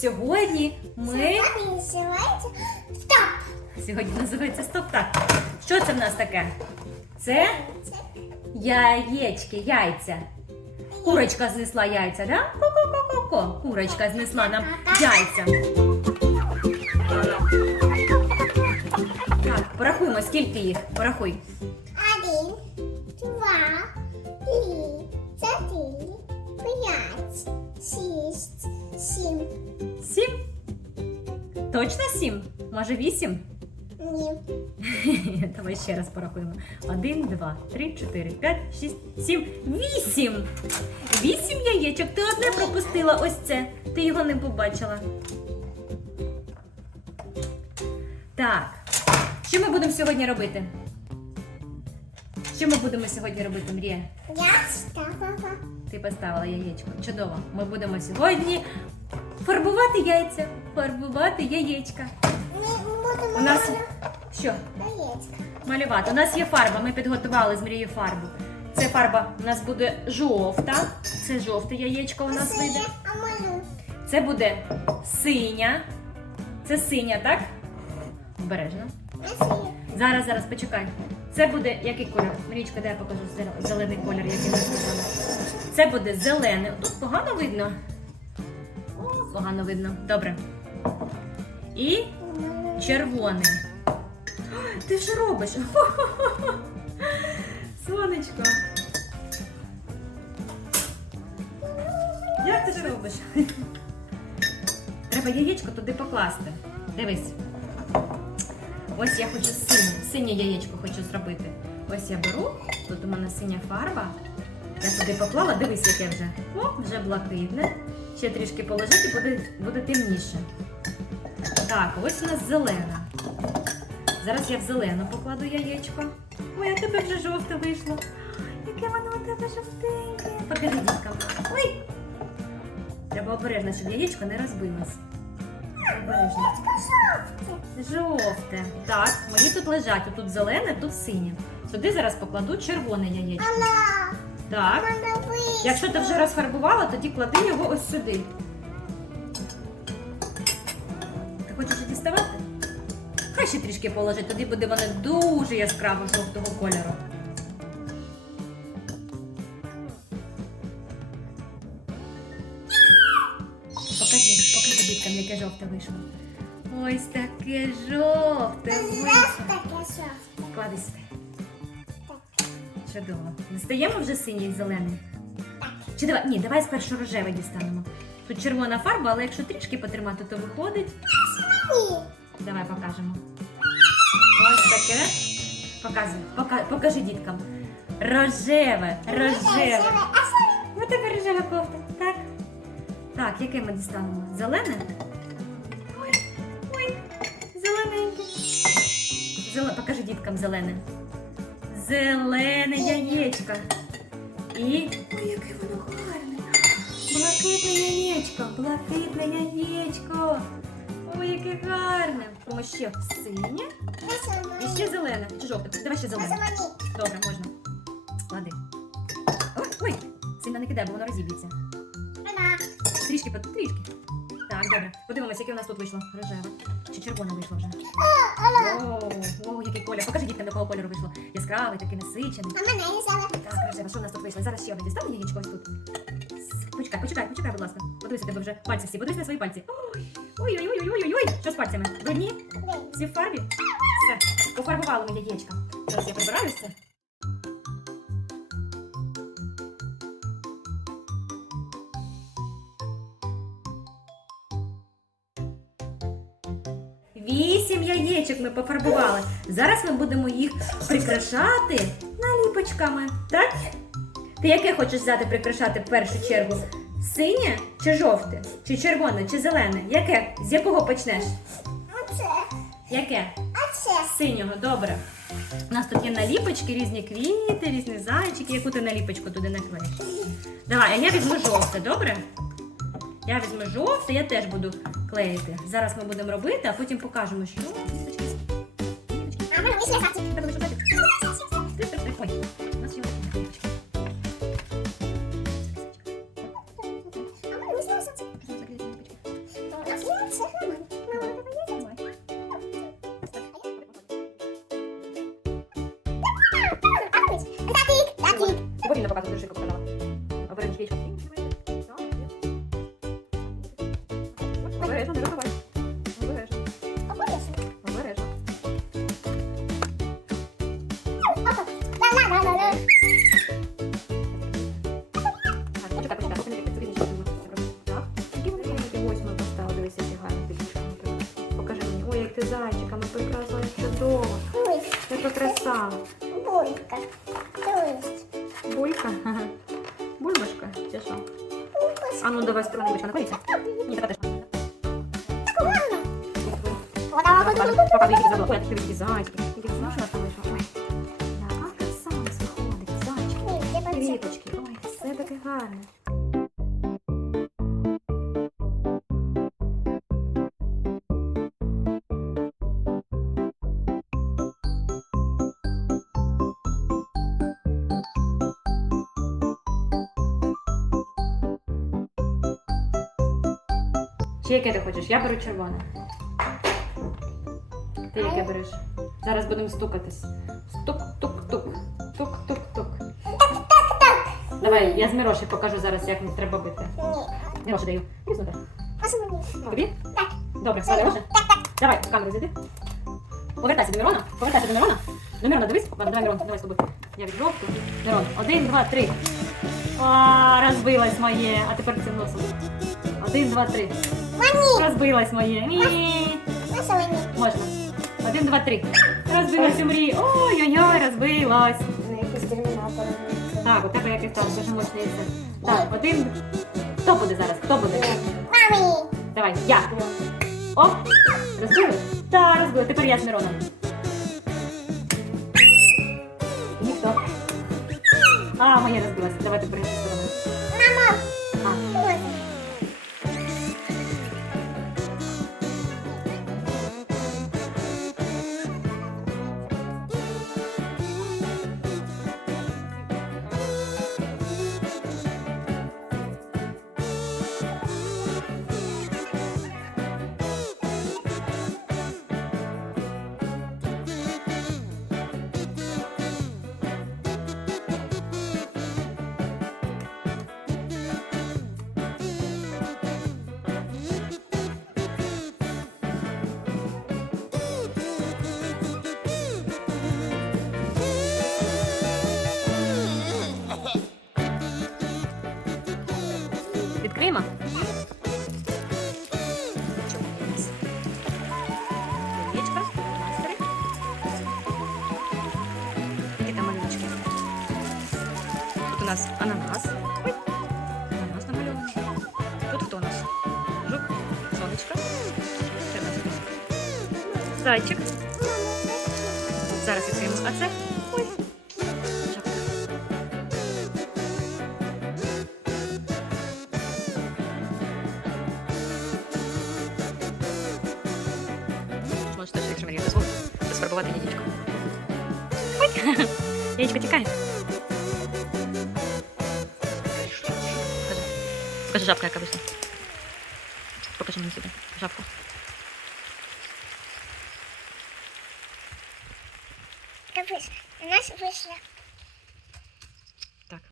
Сьогодні ми Сьогодні називається Стоп! сьогодні називається стоп. Так. Що це в нас таке? Це Це яєчки, яйця. Курочка знесла яйця, да? Ко-ко-ко-ко-ко. Курочка знесла нам яйця. Так, порахуємо, скільки їх. Порахуй. один, два, три, чотири, п'ять, шість, сім. Точно сім? Може вісім? Ні. Давай ще раз порахуємо. Один, два, три, чотири, п'ять, шість, сім, вісім. Вісім яєчок. Ти одне пропустила ось це. Ти його не побачила. Так. Що ми будемо сьогодні робити? Що ми будемо сьогодні робити, Мрія? Я ставила. Ти поставила яєчко. Чудово. Ми будемо сьогодні фарбувати яйця. Фарбувати яєчка. Ми будемо У нас що? яєчка. Малювати. У нас є фарба, ми підготували з мрією фарбу. Це фарба у нас буде жовта. Це жовте яєчко у нас вийде. Це буде синя. Це синя, так? Обережно. Зараз, зараз, почекай. Це буде який кольор? Мрічка, дай я покажу зелений колір, який ми сказали. Це буде зелений. Тут погано видно. Погано видно. Добре. І червоний. Ти що робиш? Сонечко. Як ти це робиш? Треба яєчко туди покласти. Дивись. Ось я хочу синє, синє яєчко хочу зробити. Ось я беру, тут у мене синя фарба. Я туди поклала, дивись, яке вже. О, вже блакитне. Ще трішки положити, буде, буде темніше. Так, ось у нас зелена. Зараз я в зелену покладу яєчко. Ой, а тебе вже жовте вийшло. Яке воно у тебе жовтеньке. Покажи діткам. Ой! Треба обережно, щоб яєчко не розбилось. Обережно. Жовте. Так, мої тут лежать. Тут зелене, тут синє. Сюди зараз покладу червоне яєчко. Так. Якщо ти вже розфарбувала, тоді клади його ось сюди. Ти хочеш її діставати? Хай ще трішки положи, тоді буде вона дуже яскраво жовтого кольору. Покажи, покажи діткам, яке жовте вийшло. Ось таке жовте вийшло. Клади сюди. Чудово. Дістаємо вже синій і зелений. Чи давай? Ні, давай спершу рожевий дістанемо. Тут червона фарба, але якщо трішки потримати, то виходить. Давай покажемо. Ось таке. Показуй, пока, покажи діткам. Рожеве, рожеве. Ось тебе рожева кофта. Так. Так, яке ми дістанемо? Зелене? Ой, ой, зелененьке. Зеле... Покажи діткам зелене. Зелене яєчко. І. Ой, яке воно гарне. Блакитне яєчко, блакитне яєчко. Ой, яке гарне. Ось ще синє і ще зелене. Чи жовте? Давай ще зелене. Добре, можна. Клади. Ой, ой, сильно не кидай, бо воно розіб'ється. Трішки, трішки. Так, добре. Подивимося, яке у нас тут вийшло. Рожеве. Чи червоне вийшло вже? О, о, який колір. Покажи діткам, якого кольору вийшло. Яскравий, такий насичений. А мене не взяла. Так, рожеве, що у нас тут вийшло? Зараз ще одне дістану яєчко ось тут. Почекай, почекай, почекай, будь ласка. Подивися, тебе вже пальці всі. Подивись на свої пальці. Ой, ой, ой, ой, ой, ой, ой. Що з пальцями? Брудні? Всі в фарбі? Все, пофарбували ми яєчка. Зараз я прибираю Вісім яєчок ми пофарбували. Зараз ми будемо їх прикрашати наліпочками. Так? Ти яке хочеш взяти прикрашати в першу чергу? Синє чи жовте? Чи червоне, чи зелене? Яке? З якого почнеш? Оце. Яке? А це. Синього, добре. У нас тут є наліпочки, різні квіти, різні зайчики. Яку ти наліпочку туди наклеїш? Давай, а я візьму жовте, добре? Я візьму жовте, я теж буду клеїти. Зараз ми будемо робити, а потім покажемо, що. Ага, дати. Ой, ти зайчика, ми прикрасили чудово. Яка краса. Булька. Булька? Бульбашка? Чи що? А ну давай сторони бичка, наколіться. Ні, така теж. Показуй, які забула. Які зайчики. Які зайчики. Ой, яка краса у нас виходить. Зайчики. Квіточки. Ой, все таке гарне. Чи яке ти хочеш? Я беру червоне. Ти яке береш? Зараз будемо стукатись. Стук-тук-тук. Тук-тук-тук. Давай, я з Мироші покажу зараз, як треба бити. Ні. Мироші даю. А? Тобі? Так. Добре, все, Мироша? Давай, в камеру зайди. Повертайся до Мирона. Повертайся до Мирона. До Мирона, дивись. Ладно, давай, Мирон, давай з тобою. Я від жовту. Мирон, один, два, три. А, розбилось моє. А тепер цим носом. Один, два, три. Мені. Розбилось моє. Ні. Мені? Можна. Один, два, три. Розбилась у мрії. Ой-ой-ой, розбилась. Ну, якийсь термінатор. Так, у тебе якийсь там дуже мощний. Так, один. Хто буде зараз? Хто буде? Мамі. Давай, я. Оп! Розбили? Так, розбили. Тепер я з Мироном. Ніхто. А, моє розбилося. Давай тепер. Мамо. Відкриємо. Яєчка, там малюночки? Тут у нас ананас. Ой, ананас намальований. Тут у нас? Жук, сонечко. Зайчик. Зараз відкриємо. А? Ой. Скажи жабка, яка вийшла. Покажи мені сюди. Жабку. Дивись, у нас вийшла